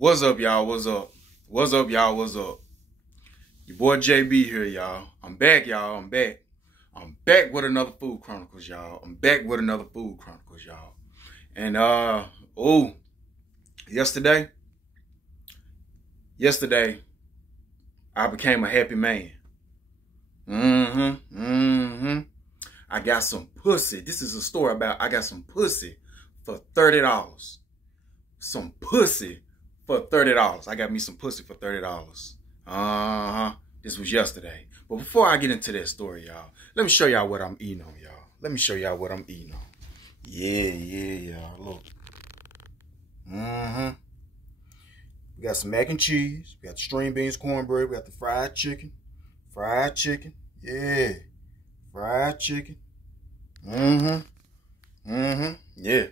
What's up, y'all? What's up? What's up, y'all? What's up? Your boy JB here, y'all. I'm back, y'all. I'm back. I'm back with another Food Chronicles, y'all. I'm back with another Food Chronicles, y'all. And yesterday, I became a happy man. I got some pussy. This is a story about I got some pussy for $30. Some pussy for $30. I got me some pussy for $30. This was yesterday. But before I get into that story, y'all, let me show y'all what I'm eating on, y'all. Let me show y'all what I'm eating on. Yeah, y'all. Look. We got some mac and cheese. We got the string beans, cornbread. We got the fried chicken. Fried chicken. Yeah. Fried chicken. Yeah.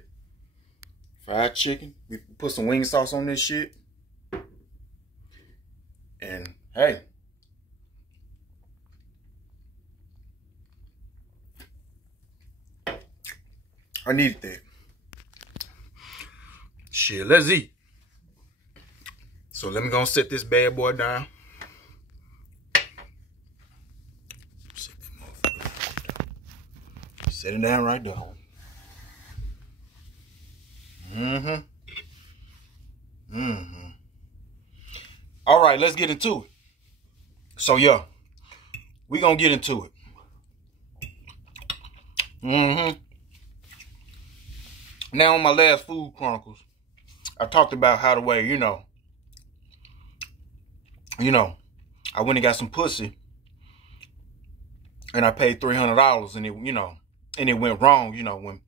Fried chicken. We put some wing sauce on this shit. And hey, I needed that. Shit, let's eat. So let me go set this bad boy down. Set it down right there. All right, let's get into it. So yeah, we gonna get into it. Now on my last Food Chronicles, I talked about how the way, I went and got some pussy and I paid $300 and it went wrong, when,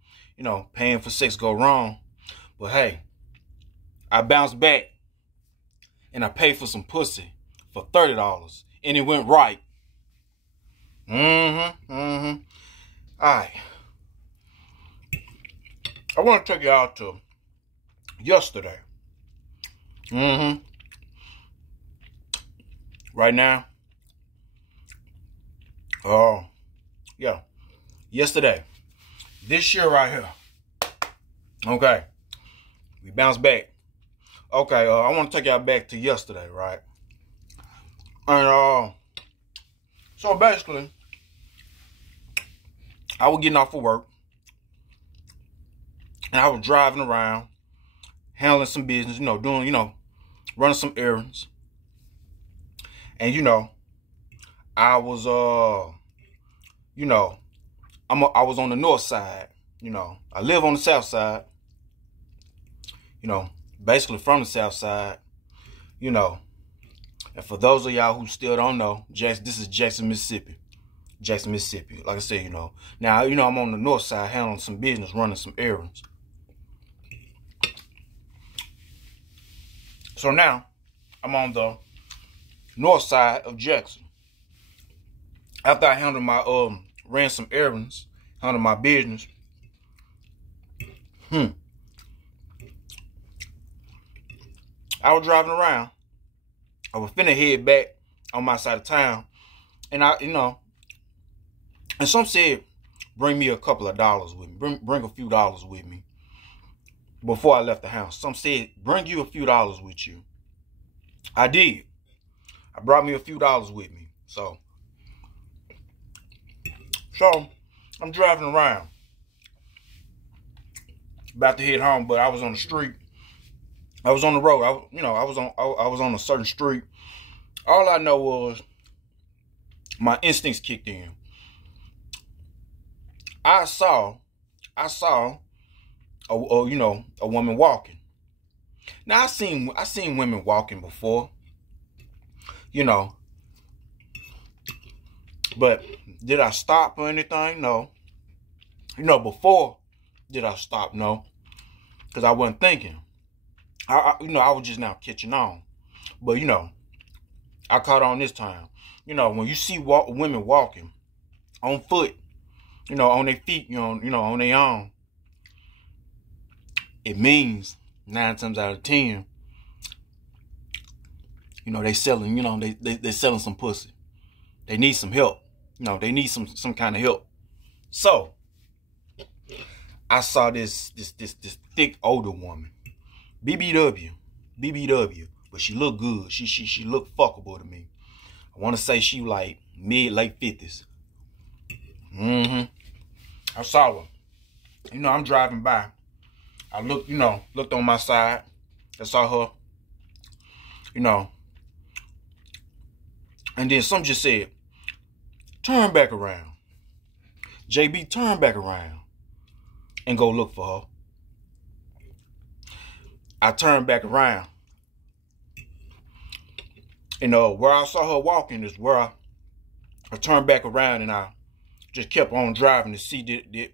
paying for sex go wrong. But hey, I bounced back and I paid for some pussy for $30 and it went right. All right. I want to take you out to yesterday. Right now. Yeah. Yesterday. This year right here. Okay. We bounced back. Okay, I want to take y'all back to yesterday, right? And so basically, I was getting off of work. And I was driving around, handling some business, doing, running some errands. And, I was, I was on the north side, I live on the south side, basically from the south side, and for those of y'all who still don't know, this is Jackson, Mississippi. Jackson, Mississippi. Like I said, now, I'm on the north side handling some business, running some errands. So now, I'm on the north side of Jackson. After I handled my, ran some errands, handled my business. I was driving around. I was finna head back on my side of town. And and some said, bring me a couple of dollars with me. Bring a few dollars with me. Before I left the house. Some said, bring you a few dollars with you. I did. I brought me a few dollars with me. So I'm driving around. About to head home, but I was on the street. I was on the road. I was on a certain street. All I know was my instincts kicked in. I saw a woman walking. Now I seen women walking before, but did I stop or anything? No. Before did I stop? No, because I wasn't thinking. I was just now catching on, but I caught on this time. When you see women walking on foot, on their feet, on their own. It means 9 times out of 10, they selling, they selling some pussy. They need some help. They need some kind of help. So I saw this thick older woman, BBW, BBW, but she looked good. She looked fuckable to me. I want to say she like late 50s. I saw her. I'm driving by. I looked, looked on my side. I saw her, and then some just said, turn back around. JB, turn back around and go look for her. I turned back around. And where I saw her walking is where I turned back around, and I just kept on driving to see that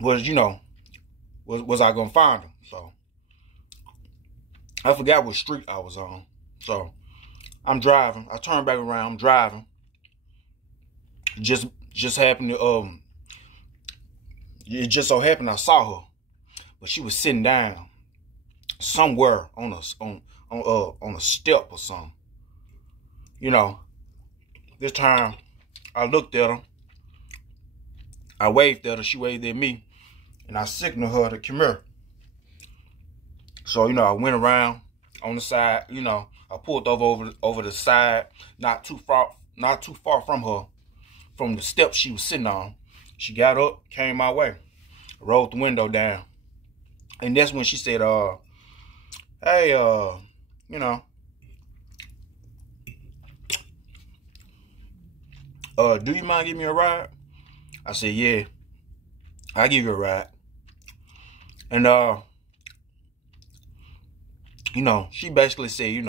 was I gonna find him. So I forgot what street I was on. So I'm driving. I turned back around. I'm driving. Just happened to it just so happened I saw her, but she was sitting down somewhere on a step or something. This time I looked at her. I waved at her. She waved at me, and I signaled her to come here. So I went around on the side. I pulled over the side, not too far from her, from the steps she was sitting on. She got up, came my way. I rolled the window down, and that's when she said, "Hey, do you mind giving me a ride?" I said, "Yeah, I'll give you a ride." And she basically said,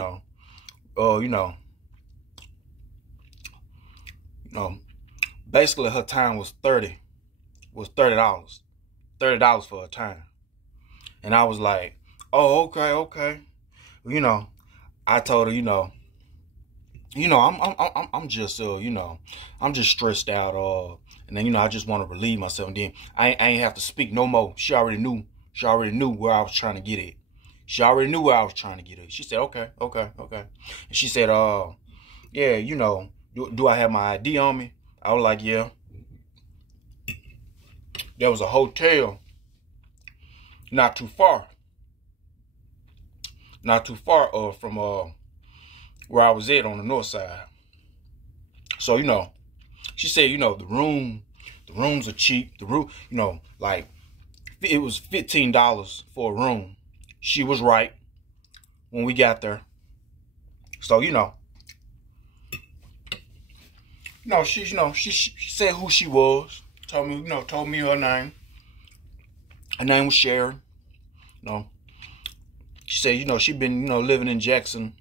basically her time was $30 for her time. And I was like, "Oh, okay." I told her, I'm just I'm just stressed out, and then I just want to relieve myself, and then I ain't have to speak no more. She already knew where I was trying to get at. She said, okay. And she said, yeah, do I have my ID on me? I was like, yeah. There was a hotel not too far from where I was at on the north side. So she said, the rooms are cheap. The room, like it was $15 for a room. She was right when we got there. So she said who she was. Told me her name. Her name was Sharon. She said, she been, living in Jackson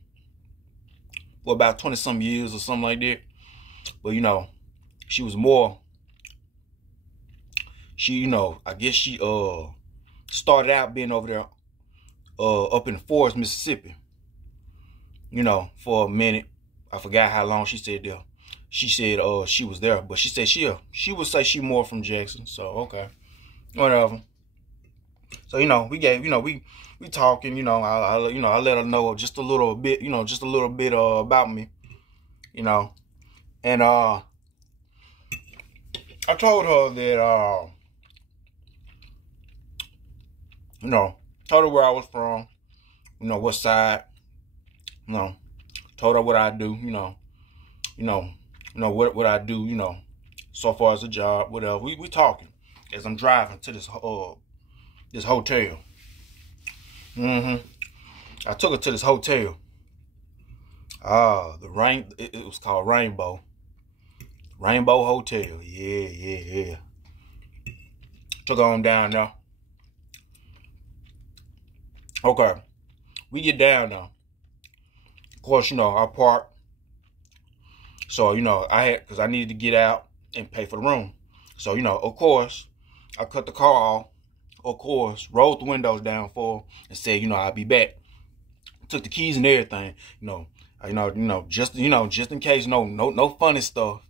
for about 20-some years or something like that. But, she was more, I guess she started out being over there up in Forest, Mississippi. For a minute. I forgot how long she said there. She said she was there, but she said she would say she more from Jackson. So okay, whatever. So we talking. I let her know just a little bit. About me. And I told her that told her where I was from. What side. Told her what I do. What I do, so far as a job, whatever. We talking as I'm driving to this hotel. I took her to this hotel. It was called Rainbow Hotel. Yeah. Took her on down there. Okay. We get down now. Of course, I parked. So, because I needed to get out and pay for the room. So, of course, I cut the car off. Of course, rolled the windows down for her and said, I'll be back. Took the keys and everything, just in case, no funny stuff.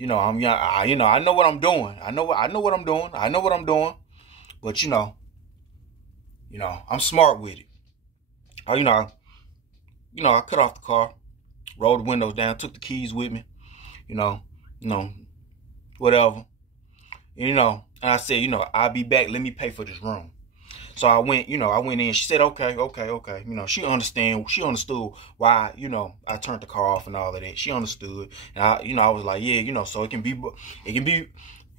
I know what I'm doing. I know what I'm doing. But, I'm smart with it. I cut off the car. Rolled the windows down, took the keys with me, whatever. And I said, I'll be back. Let me pay for this room. So I went, I went in. She said, okay. She understood why, I turned the car off and all of that. She understood. And I was like, yeah, so it can be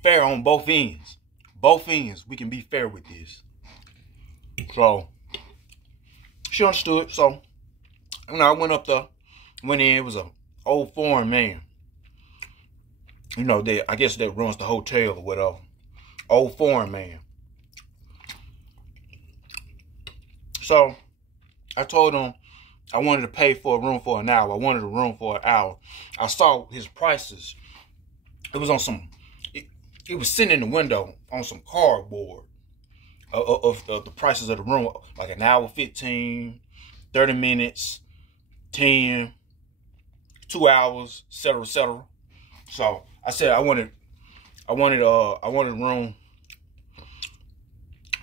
fair on both ends. Both ends, we can be fair with this. So she understood. So, I went up there, went in. It was an old foreign man. I guess that runs the hotel or whatever. Old foreign man. So I told him I wanted to pay for a room for an hour. I wanted a room for an hour. I saw his prices. It was on some, it was sitting in the window on some cardboard of the prices of the room. Like an hour 15, 30 minutes, 10, 2 hours, etc., etc. So I said I wanted a room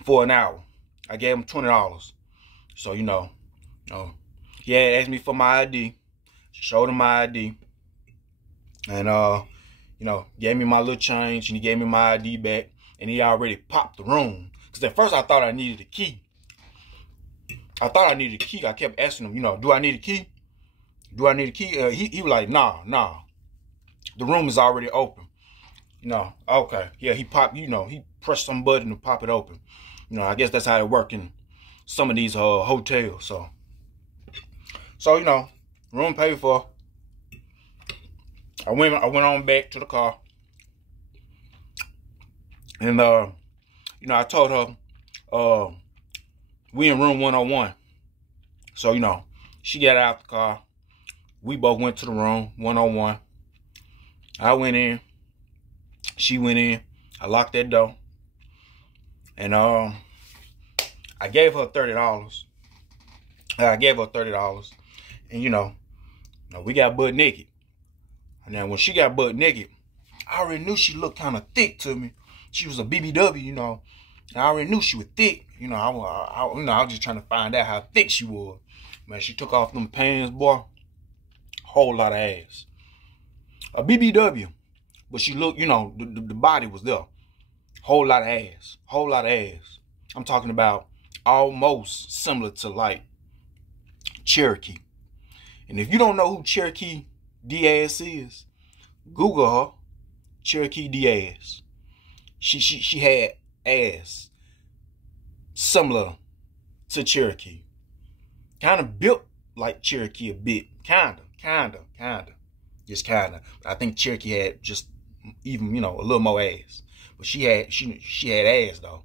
for an hour. I gave him $20. So, he had asked me for my ID. Showed him my ID. And, gave me my little change. And he gave me my ID back. And he already popped the room. Because at first I thought I needed a key. I kept asking him, do I need a key? Do I need a key? He was like, nah. The room is already open. Okay. Yeah, he popped, he pressed some button to pop it open. I guess that's how it works in some of these hotels. So room paid for. I went on back to the car. And I told her we in room 101. So, she got out the car. We both went to the room 101. I went in. She went in. I locked that door. And I gave her $30. And we got butt naked. And then when she got butt naked, I already knew she looked kind of thick to me. She was a BBW, And I already knew she was thick. I was just trying to find out how thick she was. Man, she took off them pants, boy. Whole lot of ass. A BBW. But she looked, the body was there. Whole lot of ass. I'm talking about almost similar to like Cherokee. And if you don't know who Cherokee Diaz is, Google her. Cherokee Diaz. She had ass similar to Cherokee. Kind of built like Cherokee a bit. Kinda. Just kinda. But I think Cherokee had just even, a little more ass. But she had ass though.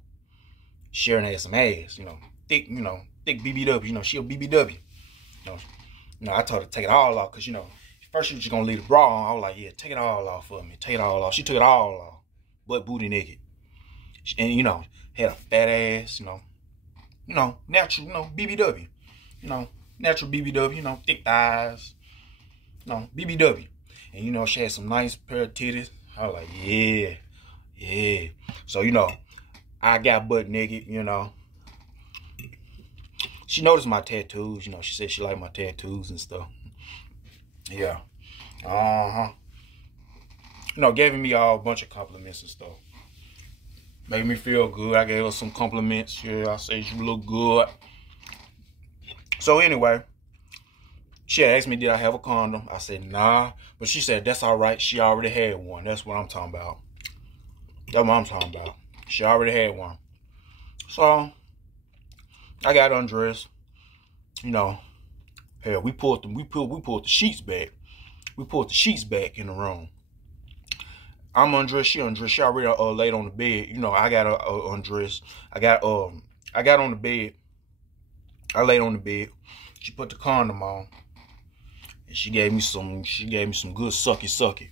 Sharon had some ass, thick, thick BBW, she a BBW. I told her to take it all off, because, first she was just gonna leave the bra on. I was like, yeah, take it all off for me. Take it all off. She took it all off. Butt booty naked. And, had a fat ass, natural, BBW. Natural BBW, thick thighs. BBW. And, she had some nice pair of titties. I was like, yeah. So, I got butt naked, She noticed my tattoos, she said she liked my tattoos and stuff. Yeah. Giving me all a bunch of compliments and stuff. Made me feel good. I gave her some compliments. Yeah, I said you look good. So anyway, she asked me, did I have a condom? I said, nah. But she said, that's all right. She already had one. That's what I'm talking about. She already had one. So, I got undressed. Hell, we pulled the sheets back. We pulled the sheets back in the room. I'm undressed, she undressed. She already laid on the bed. I got her undressed. I got on the bed. I laid on the bed. She put the condom on. And she gave me some good sucky.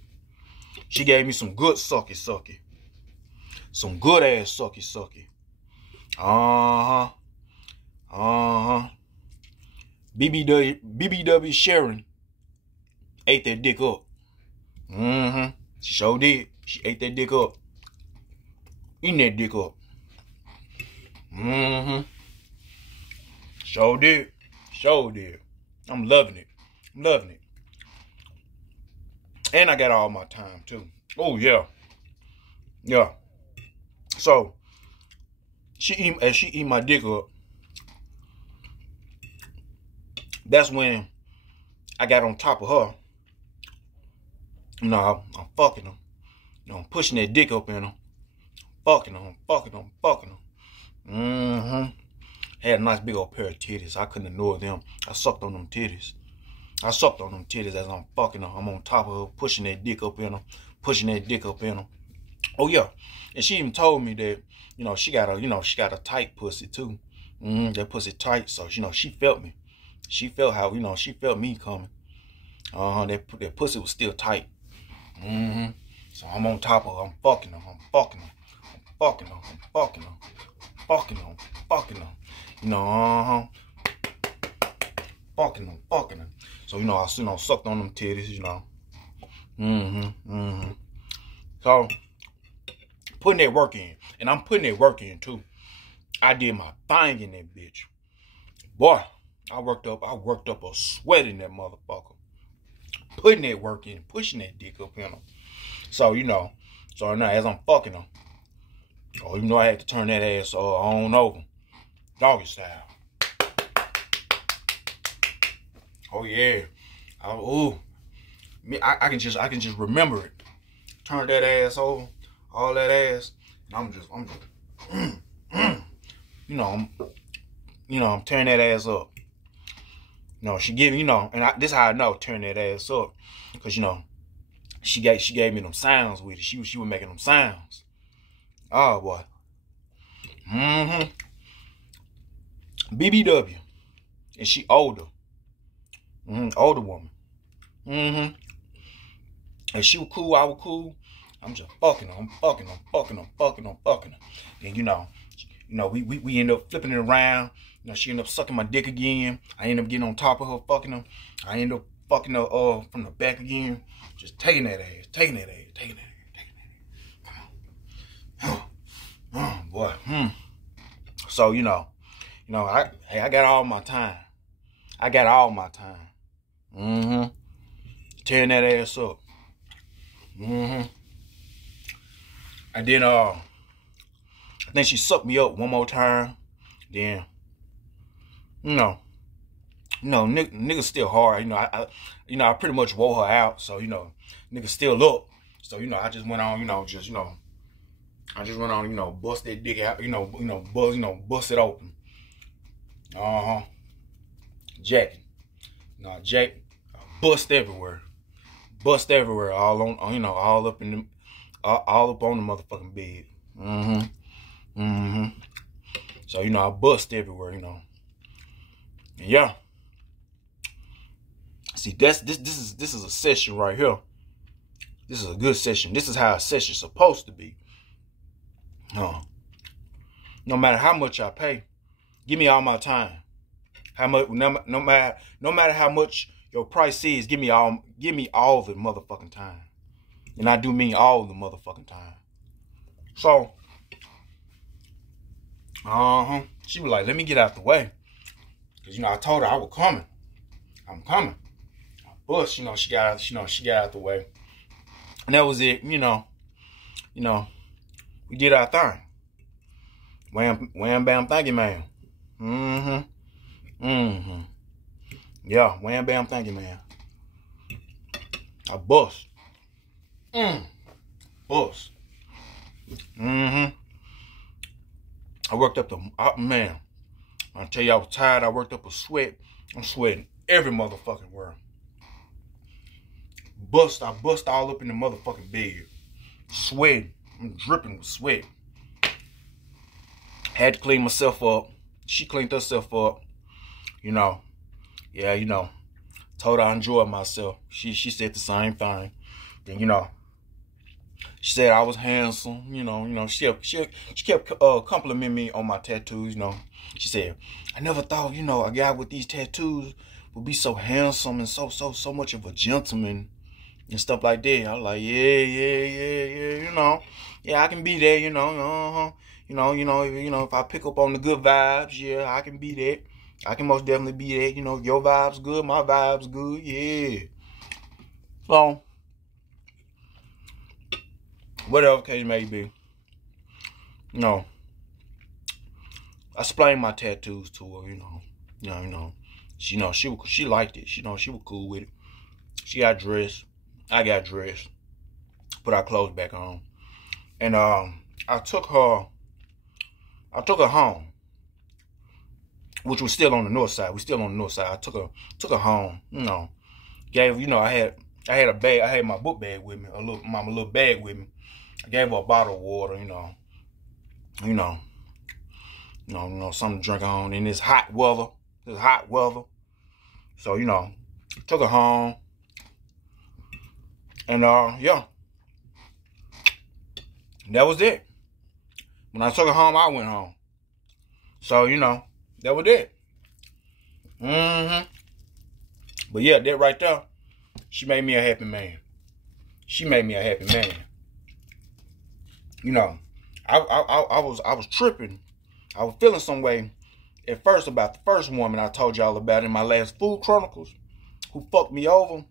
She gave me some good sucky. Some good ass sucky. BBW Sharon ate that dick up. She sure did. She ate that dick up. Eating that dick up. Sure did. I'm loving it. And I got all my time too. Oh yeah. So as she eat my dick up, that's when I got on top of her. You know, I'm fucking her. You know, I'm pushing that dick up in her. Fucking her, I'm fucking her, I'm fucking her. Mm-hmm. Had a nice big old pair of titties. I couldn't ignore them. I sucked on them titties. I sucked on them titties as I'm fucking her. I'm on top of her, pushing that dick up in her. Pushing that dick up in her. Oh yeah. And she even told me that, you know, she got a tight pussy too. That pussy tight. So, you know, she felt me. She felt how, you know, she felt me coming. That pussy was still tight. So I'm on top of her. I'm fucking her. I'm fucking her. I'm fucking her. I'm fucking her. Fucking her. Fucking her. You know, fucking her. Fucking her. So, you know, I sucked on them titties, you know. So, putting that work in. And I'm putting that work in too. I did my thing in that bitch. Boy, I worked up a sweat in that motherfucker. Putting that work in, pushing that dick up in her. So, you know, so now as I'm fucking her, oh, even though I had to turn that ass on over. Doggy style. Oh yeah. I can just remember it. Turn that ass over, all that ass, and I'm just I'm tearing that ass up. You know, she gave me, and this is how I know turn that ass up, because you know, she gave me them sounds with it. She was making them sounds. Oh boy. BBW, and she older. Older woman. And she was cool, I was cool. I'm just fucking her. I'm fucking her. And you know, we end up flipping it around. You know, she ended up sucking my dick again. I ended up getting on top of her, fucking her. I ended up fucking her from the back again. Just taking that ass. Come on. Boy. So, I got all my time. Tearing that ass up. And then I think she sucked me up one more time. Then nigga still hard. I pretty much wore her out. So, nigga still up. So, I just went on, bust that dick out, bust it open. Jacking. Jack, bust everywhere. All up in the, all up on the motherfucking bed. So, I bust everywhere, And yeah. See, this is a session right here. This is a good session. This is how a session's supposed to be. No matter how much I pay, give me all my time. No matter how much your price is, give me all the motherfucking time. And I do mean all the motherfucking time. So, she was like, let me get out the way. Cause I told her I was coming. I'm coming. But she got out the way. And that was it, we did our thing. Wham bam, thank you, man. Yeah, wham bam, thank you, man. I bust. Bust. I worked up man. I tell you, I was tired. I worked up a sweat. I'm sweating every motherfucking word. I bust all up in the motherfucking bed. Sweating. I'm dripping with sweat. Had to clean myself up. She cleaned herself up. Yeah, told her I enjoyed myself. She said the same thing. Then, she said I was handsome. She kept complimenting me on my tattoos. She said, I never thought, a guy with these tattoos would be so handsome and so much of a gentleman and stuff like that. I was like, yeah, yeah, I can be there, if I pick up on the good vibes, yeah, I can be that. I can most definitely be that. Your vibes good, my vibes good, yeah. So, whatever case may be, I explained my tattoos to her, she liked it. She was cool with it. She got dressed. I got dressed. Put our clothes back on. And I took her home, which was still on the north side. We still on the north side. I took her home, gave, I had a bag, I had my book bag with me, a little bag with me. I gave her a bottle of water, something to drink on in this hot weather. So, took her home. And yeah. That was it. When I took her home, I went home. So, that was it. But yeah, that right there, she made me a happy man. She made me a happy man. I was tripping. I was feeling some way at first about the first woman I told y'all about in my last Food Chronicles, who fucked me over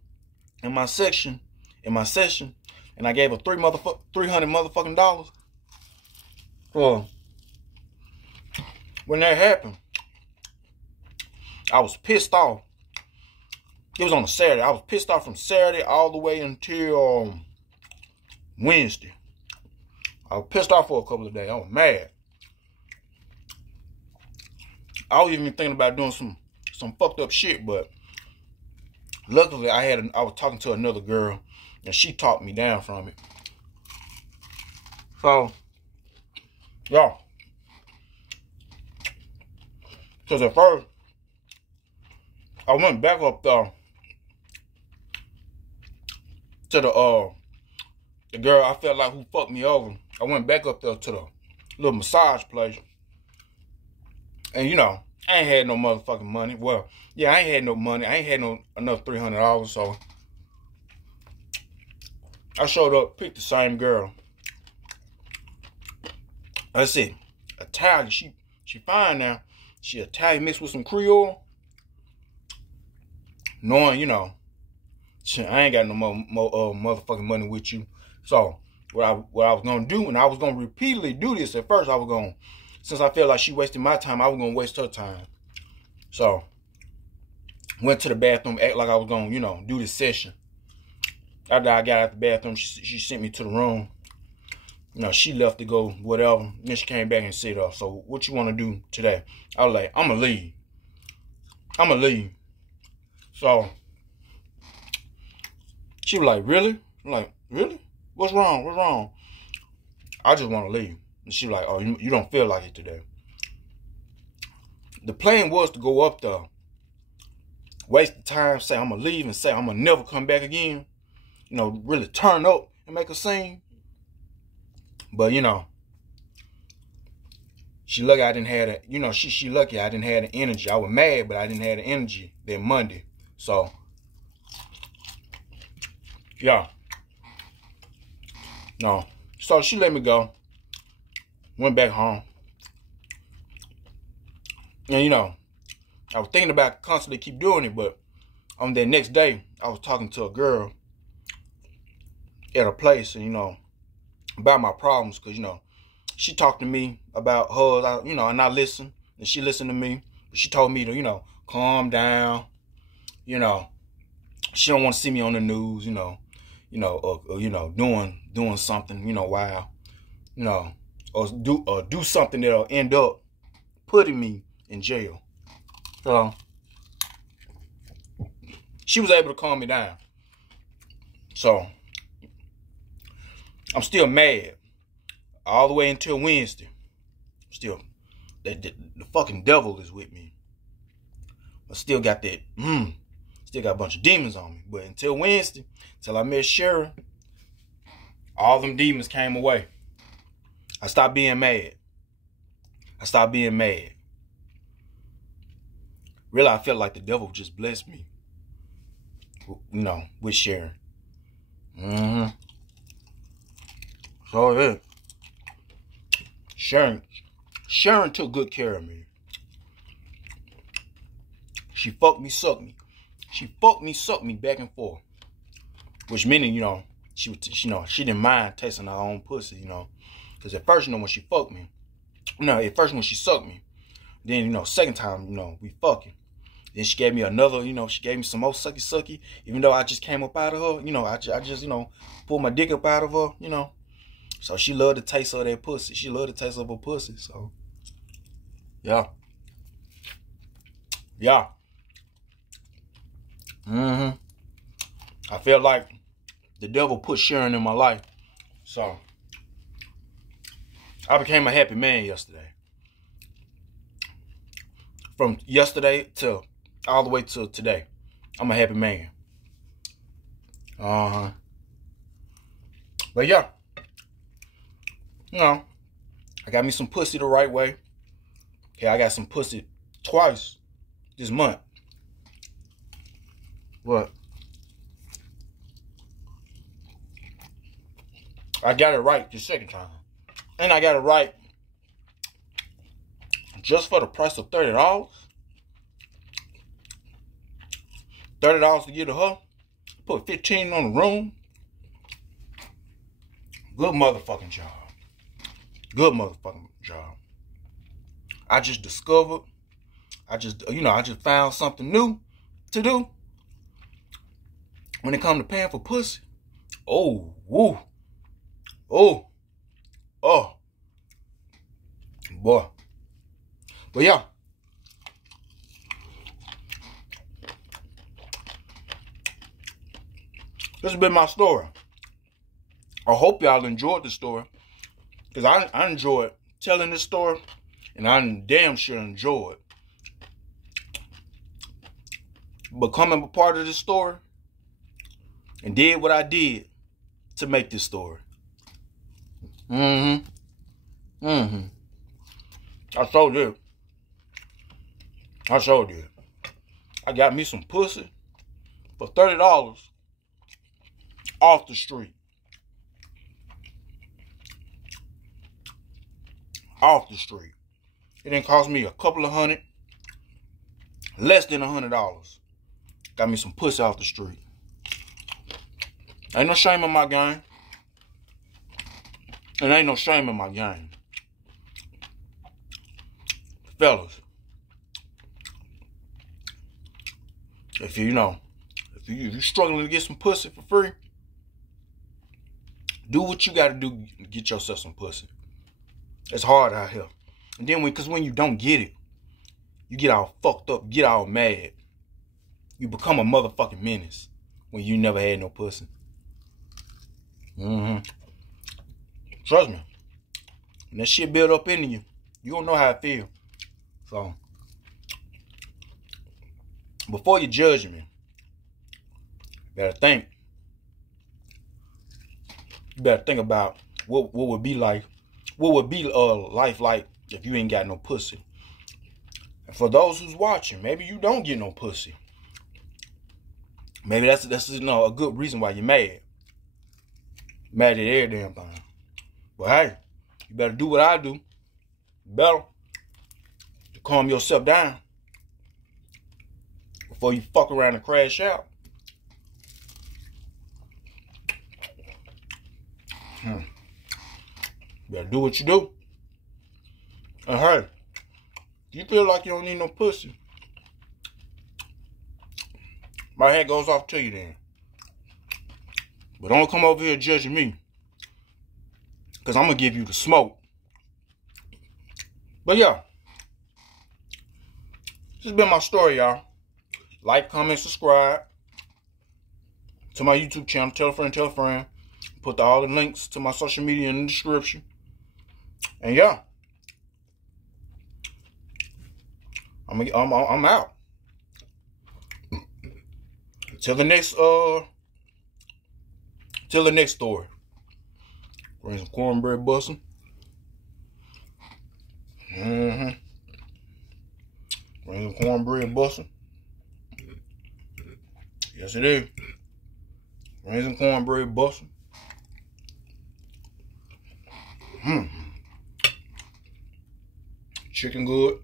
in my session, and I gave her $300 motherfucking dollars. Well, when that happened, I was pissed off. It was on a Saturday. I was pissed off from Saturday all the way until Wednesday. I was pissed off for a couple of days. I was mad. I was even thinking about doing some fucked up shit, but luckily I was talking to another girl, and she talked me down from it. So, yeah. Because at first, I went back up there to the girl I felt like who fucked me over. I went back up there to the little massage place. And I ain't had no motherfucking money. Well, yeah, I ain't had no money. I ain't had enough $300, so I showed up, picked the same girl. Let's see, Italian. She fine now. She Italian mixed with some Creole. Knowing, I ain't got no more motherfucking money with you. So what I was gonna do, and I was gonna repeatedly do this at first. Since I felt like she wasted my time, I was gonna waste her time. So went to the bathroom, act like I was gonna, do this session. After I got out the bathroom, she sent me to the room. She left to go whatever. Then she came back and said, so what you want to do today? I was like, I'm going to leave. So she was like, really? I'm like, really? What's wrong? I just want to leave. And she was like, oh, you don't feel like it today. The plan was to go up there, waste the time, say I'm going to leave, and say I'm going to never come back again. Really turn up and make a scene. But, she lucky I didn't have the, she lucky I didn't have the energy. I was mad, but I didn't have the energy that Monday. So, yeah. No. So she let me go. Went back home. And, I was thinking about constantly keep doing it, but on that next day, I was talking to a girl at a place, and, about my problems, because, she talked to me about hers, and I listened, and she listened to me. But she told me to, calm down. She don't want to see me on the news, doing something, wild, or do something that'll end up putting me in jail. So she was able to calm me down. So I'm still mad all the way until Wednesday. Still, the fucking devil is with me. I still got that, still got a bunch of demons on me. But until Wednesday, till I met Sharon, all them demons came away. I stopped being mad. Really, I felt like the devil just blessed me, with Sharon. So yeah, Sharon took good care of me. She fucked me, sucked me. She fucked me, sucked me back and forth. Which meaning, she didn't mind tasting her own pussy, Because at first, when she fucked me, at first when she sucked me, Then, you know, second time, you know, we fucking. Then she gave me another, you know, she gave me some more sucky. Even though I just came up out of her, you know, I just, you know, pulled my dick up out of her, you know. So she loved the taste of that pussy. She loved the taste of her pussy. So, yeah. Yeah. I felt like the devil put Sharon in my life. So, I became a happy man yesterday. From yesterday to all the way to today, I'm a happy man. But yeah, you know, I got me some pussy the right way. Yeah, I got some pussy twice this month. But I got it right the second time. And I got it right just for the price of $30. $30 to get to her. Put 15 on the room. Good motherfucking job. Good motherfucking job. I just discovered. I just found something new to do. When it comes to paying for pussy. Oh, woo. Oh. Oh. Boy. But yeah. This has been my story. I hope y'all enjoyed the story. Because I enjoyed telling this story. And I damn sure enjoyed becoming a part of this story. And did what I did to make this story. I showed it. I got me some pussy for $30 off the street. Off the street. It didn't cost me a couple of $100. Less than $100. Got me some pussy off the street. Ain't no shame in my game. And ain't no shame in my game. Fellas. If you're struggling to get some pussy for free, do what you gotta do to get yourself some pussy. It's hard out here. And then when you don't get it, you get all fucked up, get all mad. You become a motherfucking menace when you never had no pussy. Trust me. When that shit build up into you, you don't know how it feel. So, before you judge me, you better think. You better think about what would be like. What would be life like if you ain't got no pussy? And for those who's watching, maybe you don't get no pussy. Maybe that's a good reason why you're mad. Mad at every damn thing. But hey, you better do what I do. Better to calm yourself down before you fuck around and crash out. Better do what you do. And hey, if you feel like you don't need no pussy, my hat goes off to you then. But don't come over here judging me. Because I'm going to give you the smoke. But yeah. This has been my story, y'all. Like, comment, subscribe to my YouTube channel. Tell a friend. Put all the links to my social media in the description. And yeah. I'm out. Till the next story. Bring some cornbread busting. Bring some cornbread busting. Yes, it is. Bring some cornbread busting. Chicken good.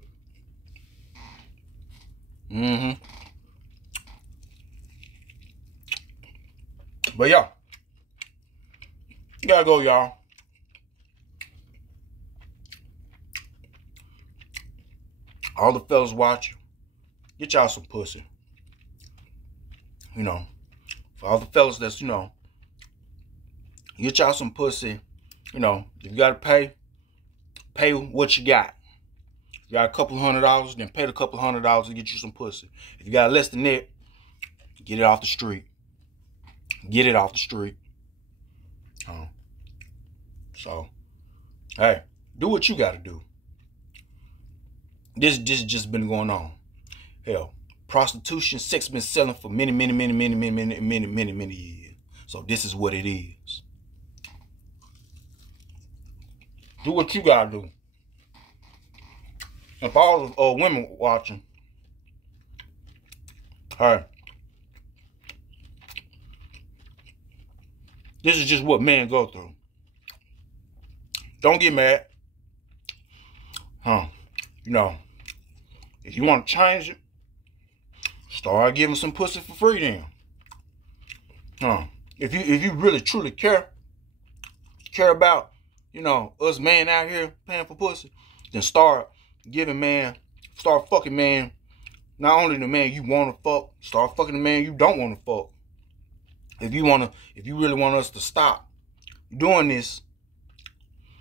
But yeah. Gotta go, y'all. all the fellas watching, get y'all some pussy. You know, for all the fellas that's, you know, get y'all some pussy. You know, if you gotta pay what you got. If you got a couple $100, then pay the couple $100 to get you some pussy. If you got less than that, get it off the street. Get it off the street. So, hey, do what you gotta do. This just been going on. Hell, prostitution, sex been selling for many years. So this is what it is. Do what you gotta do. And for all the women watching, hey, this is just what men go through. Don't get mad. You know, if you want to change it, start giving some pussy for free then. If you really truly care about, you know, us men out here paying for pussy, then start fucking man. Not only the man you want to fuck, start fucking the man you don't want to fuck. If you really want us to stop doing this,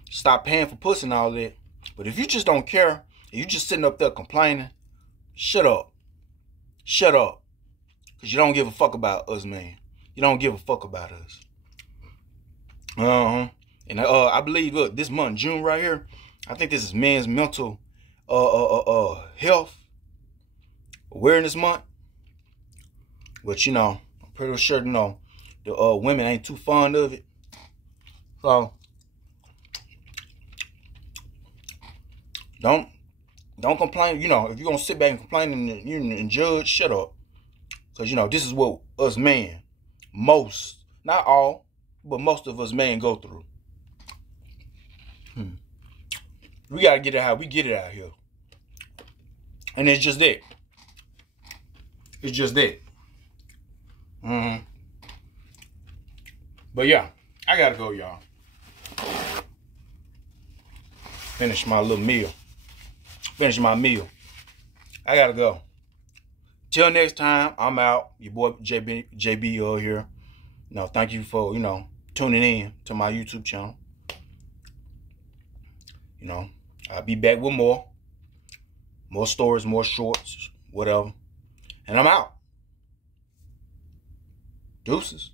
stop paying for pussy and all that. But if you just don't care, and you just sitting up there complaining, shut up. Shut up. Because you don't give a fuck about us, man. You don't give a fuck about us. And I believe, look, this month, June right here, I think this is Men's Mental Health Awareness Month. But, you know, I'm pretty sure, you know, the women ain't too fond of it. So, don't complain. You know, if you're going to sit back and complain and judge, shut up. Because, you know, this is what us men, most, not all, but most of us men go through. We got to get it how we get it out here. And it's just that. It's just that. But yeah, I got to go, y'all. Finish my little meal. Finish my meal. I got to go. Till next time, I'm out. Your boy JB here. You know, thank you for, you know, tuning in to my YouTube channel. You know, I'll be back with more stories, more shorts, whatever. And I'm out. Deuces.